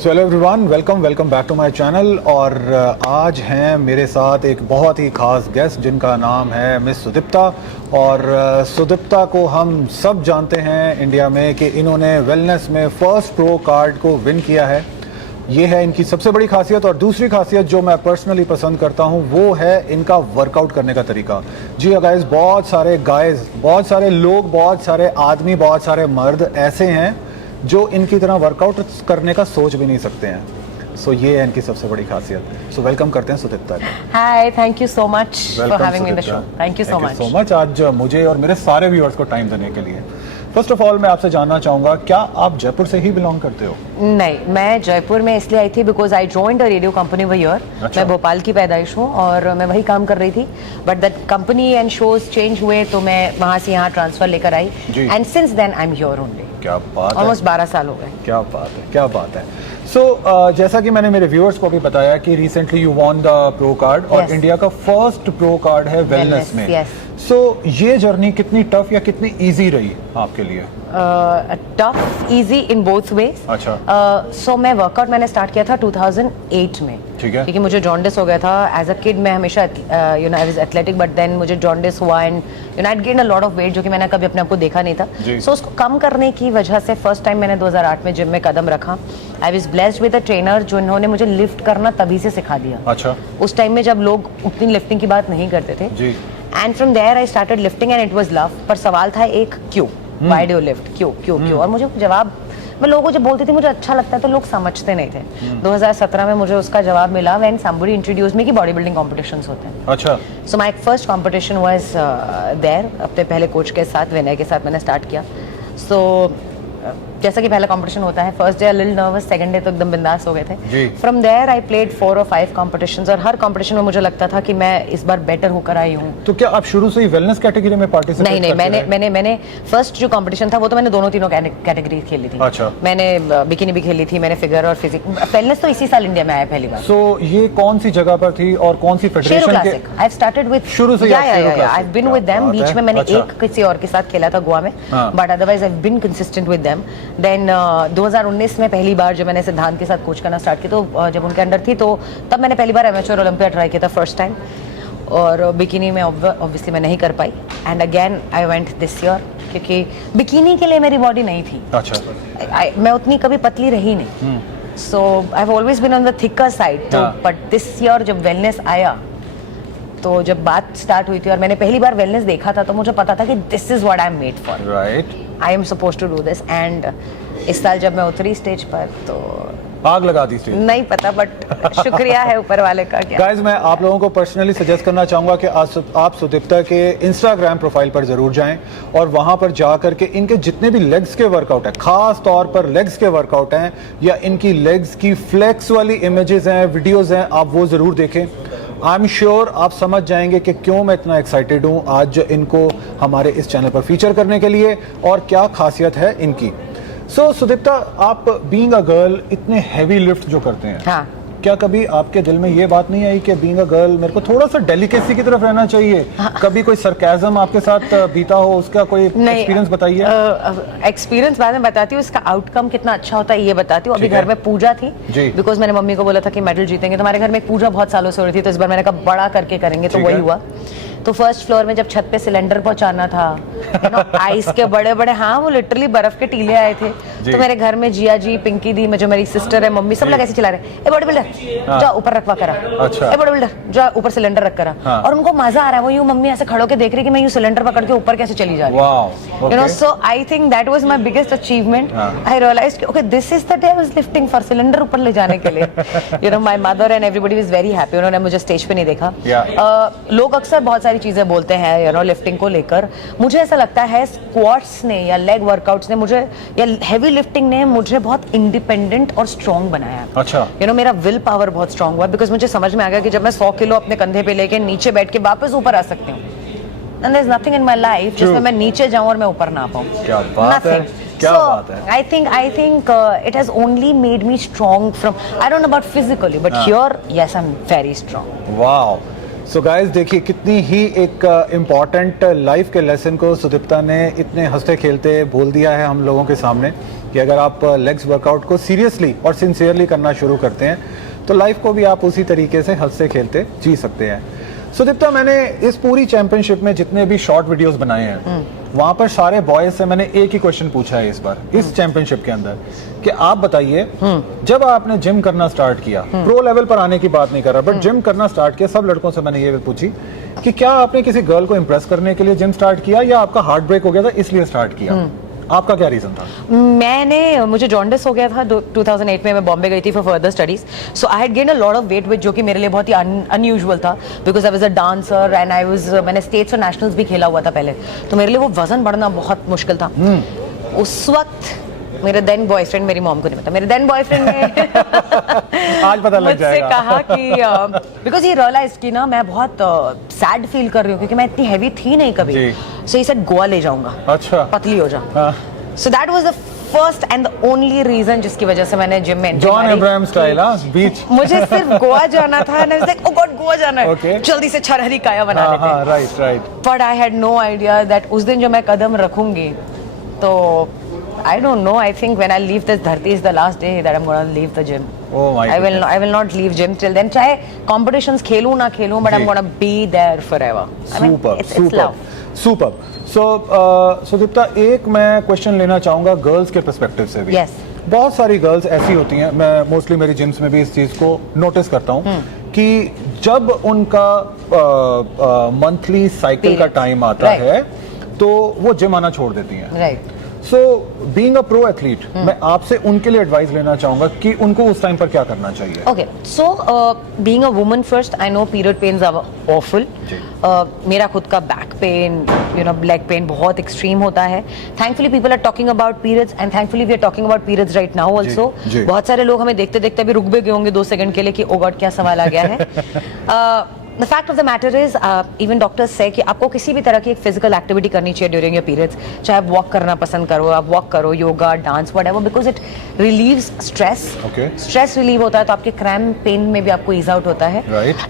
So hello everyone, welcome back to my channel. और आज हैं मेरे साथ एक बहुत ही ख़ास गेस्ट जिनका नाम है मिस सुदीप्ता। और सुदीप्ता को हम सब जानते हैं इंडिया में कि इन्होंने वेलनेस में फर्स्ट प्रो कार्ड को विन किया है। ये है इनकी सबसे बड़ी खासियत। और दूसरी खासियत जो मैं पर्सनली पसंद करता हूँ वो है इनका वर्कआउट करने का तरीका। जी गाइस, बहुत सारे गाइस, बहुत सारे लोग, बहुत सारे आदमी, बहुत सारे मर्द ऐसे हैं जो इनकी तरह वर्कआउट करने का सोच भी नहीं सकते हैं। सो ये है इनकी सबसे बड़ी खासियत। सो वेलकम करते हैं Sudipta ji. Hi, thank you so much for having me in the show. Thank you so much आज मुझे और मेरे सारे व्यूअर्स को टाइम देने के लिए। फर्स्ट ऑफ ऑल मैं आपसे जानना चाहूँगा, क्या आप जयपुर से ही बिलोंग करते हो? नहीं, मैं जयपुर में इसलिए आई थी because I joined a radio company over here. मैं भोपाल की पैदाइश हूँ और मैं वही काम कर रही थी, but that company and shows change हुए तो मैं वहाँ से यहाँ ट्रांसफर लेकर आई and since then I am here only. क्या बात है, ऑलमोस्ट 12 साल हो गए। क्या बात है, क्या बात है। सो जैसा कि मैंने मेरे व्यूअर्स को भी बताया कि recently you won the pro card और इंडिया का फर्स्ट प्रो कार्ड है वेलनेस में। सो ये जर्नी कितनी टफ या कितनी इजी रही आपके लिए? Tough, easy in both ways. अच्छा। सो मैं वर्कआउट मैंने स्टार्ट किया था 2008 में। ठीक है। क्योंकि मुझे जॉन्डिस हो गया था एज अ किड। मैं हमेशा I was athletic, but then मुझे जॉन्डिस हुआ and I gain a lot of weight जो कि मैंने कभी अपने आप को देखा नहीं था। सो उसको कम करने की वजह से फर्स्ट टाइम मैंने 2008 में जिम में कदम रखा। I was blessed with a trainer जो इन्होंने मुझे लिफ्ट करना तभी से सिखा दिया। अच्छा। उस टाइम में जब लोग उतनी लिफ्टिंग की बात नहीं करते थे। जी। And from there I started lifting and it was love. पर सवाल था एक, क्यों? Why do you lift? क्यों? और मुझे जवाब, मैं लोगों को जब बोलती थी मुझे अच्छा लगता है तो लोग समझते नहीं थे। 2017 में मुझे उसका जवाब मिला व्हेन समबडी इंट्रोड्यूस्ड मी कि बॉडी बिल्डिंग कॉम्पिटिशंस होते हैं। अच्छा। So my first competition was there. अपने पहले कोच के साथ, विनय के साथ मैंने स्टार्ट किया। सो जैसा कि पहला कंपटीशन होता है, first day little nervous, second day तो एकदम बिंदास हो गए थे। फ्रॉम देयर आई प्लेड 4 और 5 कॉम्पिटिशंस और हर कॉम्पिटिशन में मुझे लगता था कि मैं इस बार बेटर होकर आई हूँ। तो क्या आप शुरू से ही वेलनेस कैटेगरी में पार्टिसिपेट? नहीं, मैंने फर्स्ट जो कॉम्पिटिशन था वो तो मैंने तीनों कैटेगरी खेली थी। अच्छा। मैंने बिकिनी भी खेली थी, मैंने फिगर और फिजिक। वेलनेस तो इसी साल इंडिया में आया पहली बार। सो ये कौन सी जगह पर थी और कौन सी फेडरेशन के? आई हैव स्टार्टेड विद शुरू से I have been with them. बीच में मैंने एक किसी और के साथ खेला था गोवा में, but otherwise I have been consistent with them. Then 2019 में पहली बार जब मैंने सिद्धांत के साथ कोच करना स्टार्ट किया तो जब उनके अंडर थी तो तब मैंने पहली बार एमेच्योर ओलंपिया ट्राई किया था फर्स्ट टाइम। और बिकिनी में ऑब्वियसली मैं नहीं कर पाई and again I went this year क्योंकि बिकिनी के लिए मेरी बॉडी नहीं थी। अच्छा। मैं उतनी कभी पतली रही नहीं। So I have always been on the thicker side. तो बट दिस ईयर जब वेलनेस आया तो जब बात स्टार्ट हुई थी और मैंने पहली बार वेलनेस देखा था तो मुझे पता था कि this is what I am made for. Right. I am supposed to do this. And इस साल जब मैं उतरी स्टेज पर तो आग लगा दी स्टेज। नहीं पता, बट शुक्रिया है ऊपर वाले का। क्या गाइस, मैं आप लोगों को पर्सनली सजेस्ट करना चाहूँगा कि आप सुदीप्ता के इंस्टाग्राम प्रोफाइल पर ज़रूर जाएं और वहाँ पर जा करके इनके जितने भी लेग्स के वर्कआउट हैं, ख़ास तौर पर लेग्स के वर्कआउट हैं या इनकी लेग्स की फ्लेक्स वाली इमेजेस हैं, वीडियोज़ हैं, आप वो ज़रूर देखें। आई एम श्योर आप समझ जाएंगे कि क्यों मैं इतना एक्साइटेड हूँ आज इनको हमारे इस चैनल पर फीचर करने के लिए और क्या खासियत है इनकी। सो सुदीप्ता, आप बीइंग अ गर्ल इतने हैवी लिफ्ट जो करते हैं, हाँ, क्या कभी आपके दिल में ये बात नहीं आई कि बीइंग अ गर्ल मेरे को थोड़ा सा डेलिकेसी की तरफ रहना चाहिए? कभी कोई सरकाज़म आपके साथ बीता हो, उसका कोई एक्सपीरियंस बताइए। एक्सपीरियंस बाद में बताती हूँ, इसका आउटकम कितना अच्छा होता है ये बताती हूँ। अभी घर में पूजा थी बिकॉज मैंने मम्मी को बोला था कि मेडल जीतेंगे। तो हमारे घर में एक पूजा बहुत सालों से हो रही थी तो इस बार मैंने कहा बड़ा करके करेंगे, तो वही हुआ। तो फर्स्ट फ्लोर में जब छत पे सिलेंडर पहुंचाना था, आइस के बड़े बड़े, हाँ वो लिटरली बर्फ के टीले आए थे। तो मेरे घर में जिया जी, पिंकी दी, जो मेरी सिस्टर है, मम्मी, सब लोग ऐसे चिल्ला रहे, ए बॉडी बिल्डर जा ऊपर रखवा करा। अच्छा। ए बॉडी बिल्डर जा ऊपर सिलेंडर रख करा। और उनको मजा आ रहा है, वो यूं मम्मी ऐसे खड़ो के देख रही कि मैं यूं सिलेंडर पकड़ के ऊपर कैसे चली जा रही हूं। You know, so I think that was my biggest achievement. I realised okay this is the day I was lifting for cylinder ऊपर ले जाने के लिए। You know, my mother and everybody was very happy. उन्होंने मुझे stage पे नहीं देखा। लोग अक्सर बहुत सारी चीजें बोलते हैं यू नो लिफ्टिंग को लेकर। मुझे ऐसा लगता है स्क्वाट्स ने या लेग वर्कआउट्स ने मुझे, या हेवी लिफ्टिंग ने मुझे बहुत इंडिपेंडेंट और स्ट्रांग बनाया। अच्छा। यू नो, मेरा विल पावर बहुत स्ट्रांग हुआ बिकॉज मुझे समझ में आ गया कि जब मैं 100 किलो अपने कंधे पे लेके नीचे बैठ के वापस ऊपर आ सकती हूँ, and there is nothing in my life जिसमें मैं नीचे जाऊं और मैं ऊपर ना पाऊं। क्या बात है, क्या बात है। I think it has only made me strong from, I don't know about physically, but here yes I'm very strong. Wow. So guys, देखिए कितनी ही एक इम्पॉर्टेंट लाइफ के लेसन को सुदीप्ता ने इतने हंसते खेलते बोल दिया है हम लोगों के सामने। कि अगर आप लेग्स वर्कआउट को सीरियसली और सिंसियरली करना शुरू करते हैं तो लाइफ को भी आप उसी तरीके से हंसते खेलते जी सकते हैं। सुदीप्ता, मैंने इस पूरी चैंपियनशिप में जितने भी शॉर्ट वीडियोस बनाए हैं वहां पर सारे बॉयज से मैंने एक ही क्वेश्चन पूछा है इस बार इस चैंपियनशिप के अंदर कि आप बताइए जब आपने जिम करना स्टार्ट किया, प्रो लेवल पर आने की बात नहीं कर रहा, बट जिम करना स्टार्ट किया, सब लड़कों से मैंने ये पूछी कि क्या आपने किसी गर्ल को इंप्रेस करने के लिए जिम स्टार्ट किया या आपका हार्ट ब्रेक हो गया था इसलिए स्टार्ट किया? आपका क्या रीजन था? मुझे जॉन्डिस हो गया था 2008 में, मैं बॉम्बे गई थी for further studies. So I had gained a lot of weight which जो कि मेरे लिए बहुत ही अनयूजुअल था because I was a dancer and मैंने स्टेट्स और नेशनल्स भी खेला हुआ था पहले, तो मेरे लिए वो वजन बढ़ना बहुत मुश्किल था। उस वक्त मेरे देन बॉयफ्रेंड, मेरी मॉम को नहीं पता, मेरे देन बॉयफ्रेंड ने आज पता लग जाएगा, मुझसे कहा कि बिकॉज ये रियलाइज की ना मैं बहुत सैड फील कर रही हूँ क्योंकि मैं इतनी हैवी थी नहीं कभी, सो ही सेड गोवा ले जाऊंगा, अच्छा पतली हो जा। So that was the first and the only reason जिसकी वजह से मैंने जिम में जॉन अब्राहम स्टाइल बीच मुझे सिर्फ गोवा जाना था and I was like oh God Goa जाना है, जल्दी से छरहरी काया बना लेते हैं। Right. But I had no idea that उस दिन जो मैं कदम रखूंगी तो I don't know. I think when I leave this dharti is the last day that I'm going to leave the gym. Oh my goodness. I will not leave gym till then. चाहे competitions खेलूं ना खेलूं, but I'm going to be there forever. It's love. Superb. So, Sudipta, एक मैं question लेना चाहूंगा girls के perspective से भी। Yes. बहुत सारी गर्ल्स ऐसी होती हैं, मैं मोस्टली मेरी जिम्स में भी इस चीज को नोटिस करता हूँ कि जब उनका मंथली साइकिल का टाइम आता है तो वो जिम आना छोड़ देती हैं। Right. So being a pro athlete, मैं आपसे उनके लिए एडवाइस लेना चाहूंगा कि उनको उस टाइम पर क्या करना चाहिए। Okay, so being a woman first, I know period pains are awful. मेरा खुद का back pain, you know, leg pain बहुत एक्सट्रीम होता है। Thankfully people are talking about periods and thankfully we are talking about periods right now also. बहुत सारे लोग हमें देखते देखते भी रुक भी गए होंगे 2 सेकंड के लिए कि ओ गॉड क्या सवाल आ गया है। The fact of the matter is, even doctors say कि आपको किसी भी तरह की एक फिजिकल एक्टिविटी करनी चाहिए ड्यूरिंग योर पीरियड्स। चाहे आप वॉक करना पसंद करो, आप वॉक करो, yoga, dance, whatever, because it relieves stress. Stress relieve होता है तो आपके क्रैम्प पेन में भी आपको ईज आउट होता है।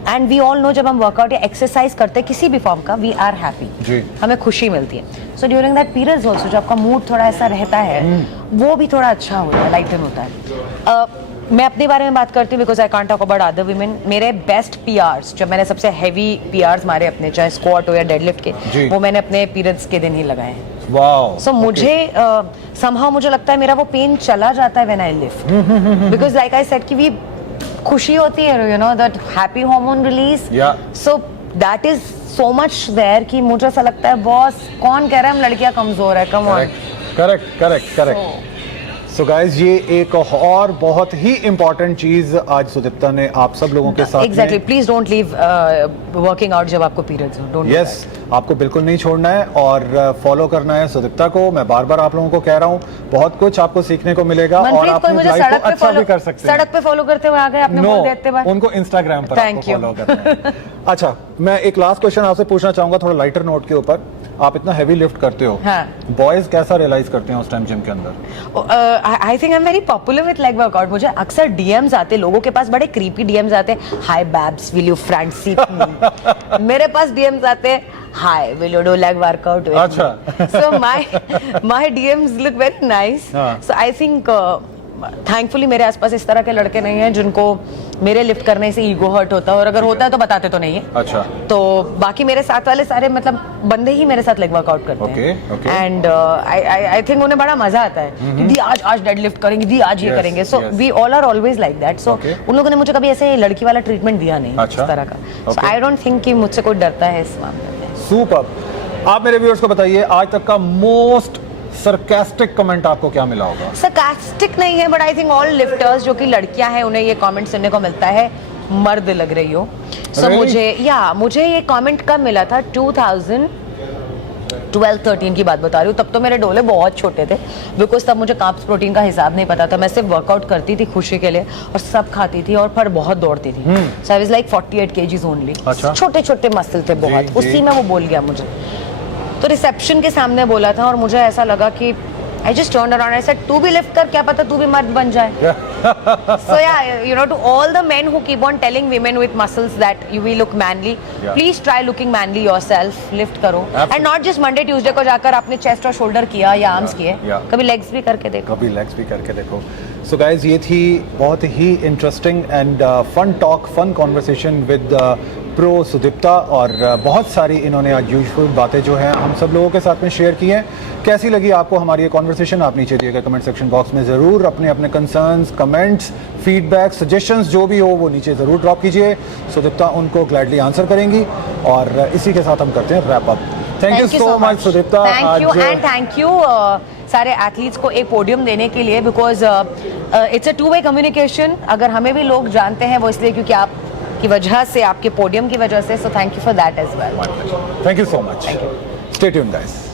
एंड वी ऑल नो जब हम वर्कआउट या एक्सरसाइज करते हैं किसी भी फॉर्म का, वी आर हैप्पी, हमें खुशी मिलती है। So during that periods also जो आपका मूड थोड़ा ऐसा रहता है वो भी थोड़ा अच्छा होता है, लाइटन होता है। मैं अपने बारे में बात करती हूँ because I can't talk about other women. मेरे बेस्ट पीआर्स जो मैंने सबसे हैवी पीआर्स मारे अपने, चाहे स्क्वाट हो या डेडलिफ्ट के, वो मैंने अपने पीरियड्स के दिन ही लगाए हैं। वाओ। सो मुझे समहाउ मुझे लगता है मेरा वो पेन चला जाता है when I lift, because like I said कि भी खुशी होती है, you know, that happy hormone release. So that is so much there कि मुझे ऐसा लगता है बॉस कौन कह रहा है हम लड़कियां कमजोर है, come on. Correct. So guys, ये एक और बहुत ही इंपॉर्टेंट चीज आज सुदीप्ता ने आप सब लोगों के साथ exactly, please don't leave working out जब आपको पीरियड्स हो, डोंट। यस, आपको बिल्कुल नहीं छोड़ना है और फॉलो करना है सुदीप्ता को। मैं बार बार आप लोगों को कह रहा हूँ, बहुत कुछ आपको सीखने को मिलेगा और आप अपनी लाइफ को अच्छा भी कर सकते हैं। सड़क पे फॉलो करते हुए आ गए आपने, बोल देते बार उनको इंस्टाग्राम पर आपको फॉलो करना है। अच्छा, मैं एक लास्ट क्वेश्चन आपसे पूछना चाहूंगा थोड़ा लाइटर नोट के ऊपर। आप इतना हैवी लिफ्ट करते हो, बॉयज कैसा रियलाइज करते हैं उस टाइम जिम के अंदर? I think I am very popular with leg workout. मुझे अक्सर डीएम्स आते, लोगों के पास बड़े क्रीपी डीएम्स आते हैं, hi babes will you front seat me. मेरे पास डीएम्स आते हैं, hi will you do leg workout with me. अच्छा। So my DMs look very nice. So I think thankfully मेरे आसपास इस तरह के लड़के नहीं हैं जिनको मेरे लिफ्ट करने से ईगो हर्ट होता है, और अगर होता है तो बताते तो नहीं है। अच्छा। तो बाकी मेरे साथ वाले सारे मतलब बंदे ही मेरे साथ लेग वर्कआउट करते हैं एंड आई थिंक उन्हें बड़ा मजा आता है कि दी आज डेड लिफ्ट करेंगे, दी आज ये करेंगे। So we all are always like that. So उन लोगों ने मुझे कभी ऐसे लड़की वाला ट्रीटमेंट दिया नहीं इस तरह का। सो आई डोंट थिंक कि मुझसे कोई डरता है इस मामले में। सुपर। आप मेरे व्यूअर्स को बताइए आज तक का मोस्ट सरकास्टिक कमेंट आपको क्या मिला होगा? सरकास्टिक नहीं है, but I think all lifters जो कि लड़कियां हैं उन्हें ये कमेंट सुनने को मिलता है, मर्द लग रही हो। सो मुझे ये कमेंट कब मिला था, 2012-13 की बात बता रही हूँ। तब तो मेरे डोले बहुत छोटे थे बिकॉज तब मुझे कार्ब्स प्रोटीन का हिसाब नहीं पता था। मैं सिर्फ वर्कआउट करती थी खुशी के लिए और सब खाती थी और पर बहुत दौड़ती थी। So I was like 48 kgs only. छोटे छोटे मसल थे बहुत, उसी में वो बोल गया मुझे। तो रिसेप्शन के सामने बोला था और मुझे ऐसा लगा कि I just turn around, I said तू भी लिफ्ट कर, क्या पता तू भी मर्द बन जाए। So yeah, you know, to all the men who keep on telling women with muscles that you will look manly, Yeah. please try looking manly yourself. Lift करो. Absolutely. And not just Monday, Tuesday को जाकर आपने chest और shoulder किया या arms किए. yeah. कभी legs भी करके देखो. कभी लेग्स भी करके देखो. सो गाइज, ये थी बहुत ही interesting and fun talk, fun conversation with pro Sudipta. और बहुत सारी इन्होंने आज यूजफुल बातें जो हैं हम सब लोगों के साथ में शेयर की हैं. कैसी लगी आपको हमारी ये कॉन्वर्सेशन? आप नीचे दिए गए कमेंट सेक्शन बॉक्स में ज़रूर अपने अपने कंसर्न्स, कमेंट्स, फीडबैक, सजेशंस जो भी हो वो नीचे ज़रूर ड्रॉप कीजिए. सुदीप्ता उनको ग्लैडली आंसर करेंगी. और इसी के साथ हम करते हैं wrap up. Thank you so much Sudipta. Thank you and thank you सारे एथलीट्स को एक पोडियम देने के लिए, because it's a two way communication. अगर हमें भी लोग जानते हैं वो इसलिए क्योंकि आप की वजह से, आपके पोडियम की वजह से. So thank you for that as well. Thank you so much. Stay tuned guys.